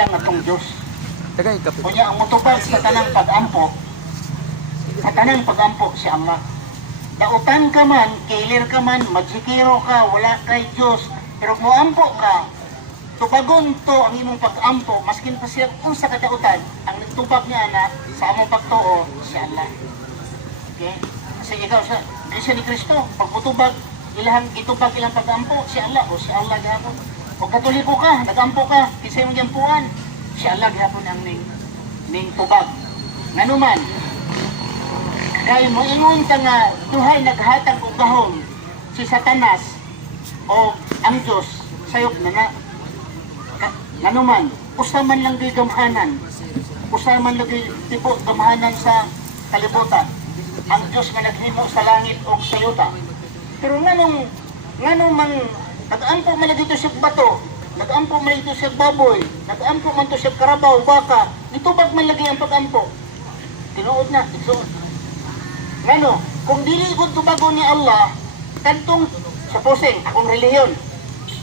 lang atong Diyos. Tagay kapit. Kunya ang mutubag sa tanang pag-ampo, si Allah. Dautan ka man, kailir ka man, magsikiro ka, wala kay Diyos, pero kung ampo ka, tubagon to ang imong pag-ampo, maskin pa siya kung sa kadautan, ang nagtubag niya na sa among pagtuo, si Allah. Okay? Kasi ikaw sa Iglesia ni Cristo, pag mutubag, itubag ilang pag-ampo, si Allah, o si Allah gahapon. O Katoliko ka, nag-ampo ka, kisay mong jampuan, si Allah gahapon ang ning tubag. Nganuman, kay moingon ka nga duhay naghatag og gahom si Satanas o ang Dios sayop na nga nanuman usa man lang gyud gamhanan, usa man lang gyud tibo gamhanan sa kalibutan ang Dios nga naghimo sa langit o sa yuta. Pero nganong man nag-ampo man dito siya bato, nag-ampo man dito siya baboy, nag-ampo man to siya karabaw, baka nitubag man lagi ang pag-ampo. Tinuod na, isuod. Ngano, kung dili ko tubagon ni Allah, kantong sa pusing, akong relihiyon,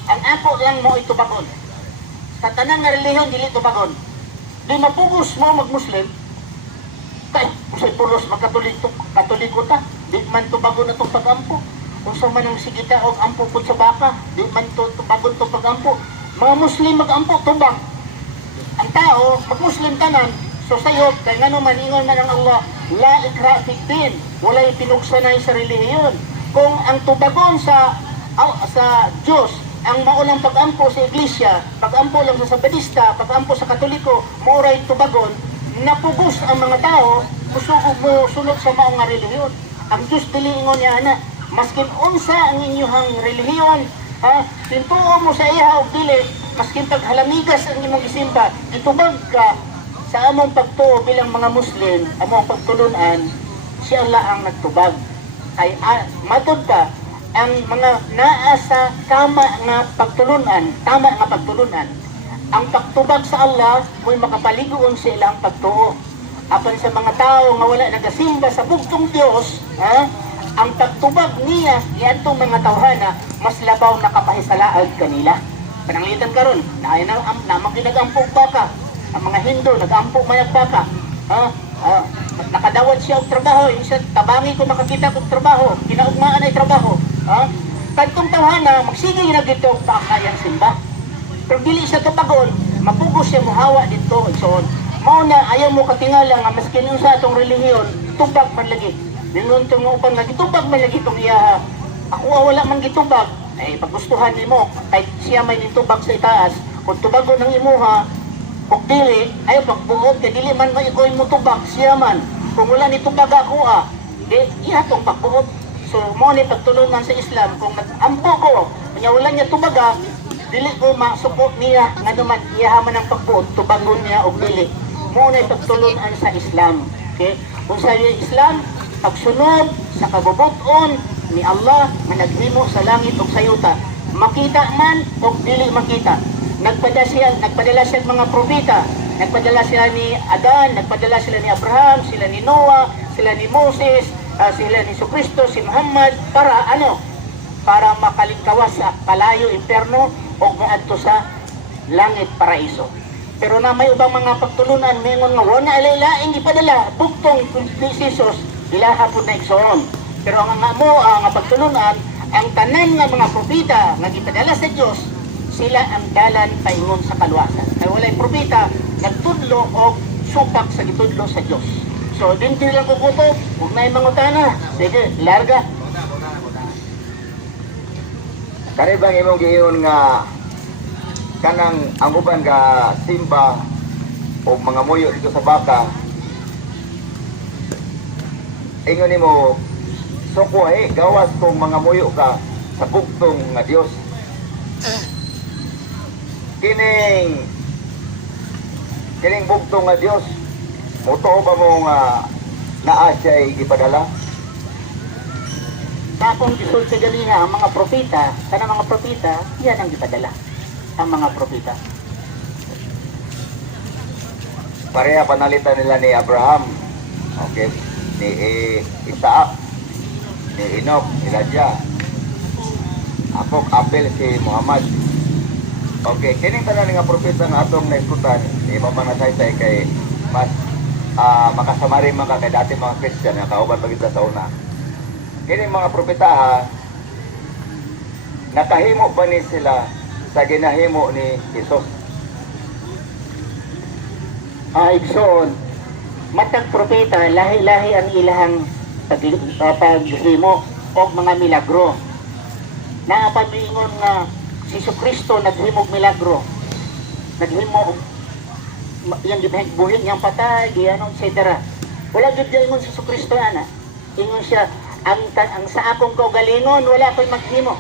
ang ako lang mo itubagon. Sa tanang nga relihiyon, dili tubagon. Di mapugos mo mag-Muslim, kay, usay pulos magkatoliko ta, di man tubagon na itong pag-ampo. Kung sa man ang sigita o ampo po sa baka, di man tubagon itong pag-ampo. Mga Muslim mag-ampo, tubag. Ang tao, mag-Muslim tanan, so sayop, kaya nga naman, ingon man ang Allah, la ikra fiddin, walay pinugsanay sa relihiyon. Kung ang tubagon sa Diyos, ang maulang pag-ampo sa Iglesia, pag-ampo lang sa Sabadista, pag-ampo sa Katoliko, mauray tubagon, napugos ang mga tao, mo sunod sa maong nga relihiyon. Ang Diyos diliingon niya na, maskin unsa ang inyong relihiyon, tintuo mo sa iya o dili, maskin paghalamigas ang imong isimba, itubag ka, sa among pagtuo bilang mga Muslim, among pagtulunan, si Allah ang nagtubag. Ay matod pa, ang mga naa sa tama nga pagtulunan, ang pagtubag sa Allah, mo'y makapaligoon sa ilang pagtuo. Apan sa mga tao nga wala nagasimba sa bugtong Diyos, ang pagtubag niya, iadtong mga tawhana, mas labaw nakapahisalaag kanila. Pananglitan karon, namang ginagampog baka, ang mga Hindu, nag-ampo mayag baka. Nakadawat siya og trabaho, yung siya, tabangi ko makakita kong trabaho, kinaugmaan ay trabaho. Kantong tawhana, magsigay na dito, pakayang simba. Pero dili siya tupagon, mapugos siya muhawa dito, so mao na, ayaw mo katingala nga, maskin yung sa atong relihiyon, tubag man lagi. Niluntong mo upang nga, gitubag man lagi itong iyaha. Ako wala man gitubag, ay paggustuhan ni mo, kahit siya may nitubag sa itaas, kung tubagon ng imuha, kung dili, ayaw pagbuod, kaya dili man ikoy mo tubag, siya man. Kung wala ni tubag ako di ihatong pagbuod. So, mo ni pagtulungan sa Islam, kung nag-ampo ko, kanya wala niya tubaga, dili ko masupot niya, nga naman, iyahaman ng pagbuod, tubagon niya o dili. Mo ni pagtulungan sa Islam. Okay? Kung sa Islam, pagsunod sa kabubuton ni Allah, managhimo sa langit o sa yuta, makita man o dili makita. Nagpadala siya mga propeta, nagpadala sila ni Adan, nagpadala sila ni Abraham, sila ni Noah, sila ni Moses, sila ni Jesucristo, si Muhammad, para ano? Para makalingkawas sa palayo, imperno, o maadto sa langit, paraiso. Pero na may ubang mga pagtulunan, mayroon nga wala alay-laing ipadala, buktong Jesus, ilaha po na igsoon. Pero ang pagtulunan, ang tanan nga mga propeta nga gipadala sa Diyos, sila ang dalan paingon sa kaluwasan. Kaya walay propeta nagtudlo o supak sa gitudlo sa Diyos. So, din lang kukupo, huwag na yung mangutana. Sige, larga. Karibang imong giingon nga kanang ang uban nga simba o mga muyo dito sa baka, ingon nimo suko gawas kung mga muyo ka sa bugtong nga Dios. Kining bugtong nga Dios, mutuo ba mo nga naa siya ipadala? Tapong gisul sa galinga ang mga propeta, kanang mga propeta, yan ang ipadala. Ang mga propeta. Pareha panalitan nila ni Abraham, okay, ni Isaac, ni Enoch, Elijah, Abel si Muhammad. Okay, kining tanan nga propeta nga atong naiskutan, iba man nasaysay kay mas makasamari man ka kay dati mga Christian nga kauban pa kita sa una. Kining mga propeta ha, nakahimo ba ni sila sa ginahimo ni Jesus? Igsoon, matag propeta, lahi-lahi ang ilahang paghimo o mga milagro. Naapamiingon nga si Kristo naghimog milagro. Naghimo yang buhin niyang patay, diano, etc. Wala jud diya ingon si Kristo ana. Ingon siya ang sa akong kaugalingon wala ko'y maghimo.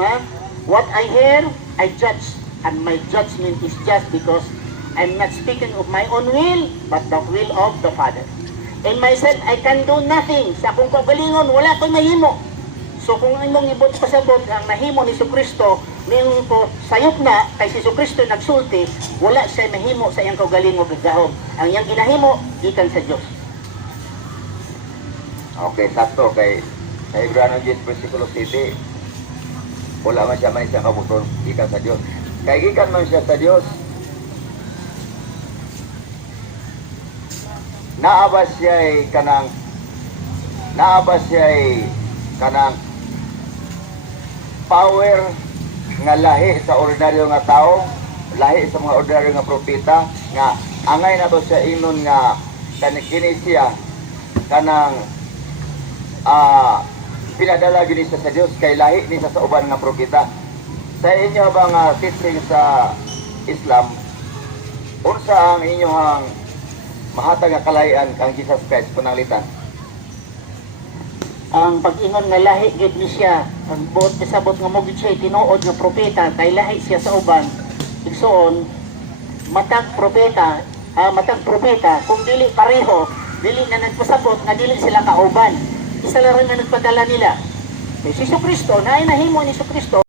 Ha? What I hear, I judge, and my judgment is just because I'm not speaking of my own will, but the will of the Father. In myself, I can do nothing. Sa akong kaugalingon, wala ko'y mahimo. So kung imong ibot pasabot ang nahimo ni Kristo, ning ko sayop na kay si Kristo nagsulti, wala siya mahimo sa iyang kaugalingon gagahom. Ang iyang ginahimo gikan sa Dios. Okay, sakto kay sa Hebreo 10 versikulo 7. Wala man siya man siya kabuton gikan sa Dios. Kay gikan man siya sa Dios. Naabas siya kanang power nga lahi sa ordinaryo nga tao, lahi sa mga ordinaryo nga propeta nga angay na to siya inon nga kini siya kanang pinadala gini siya sa Dios kay lahi ni sa uban nga propeta. Sa inyo bang teaching sa Islam, unsa ang inyong mahatag nga kalahian kang Jesus Christ pananglitan? Ang pag-ingon nga lahi gid ni siya, ang buot kasabot nga mo gid siya tinuod nga propeta kay lahi siya sa uban. Igsoon, matag propeta kung dili pareho, dili na nagpasabot nga dili sila kauban. Isa lang rin na nagpadala nila. Kay si Kristo, na nahimo ni Kristo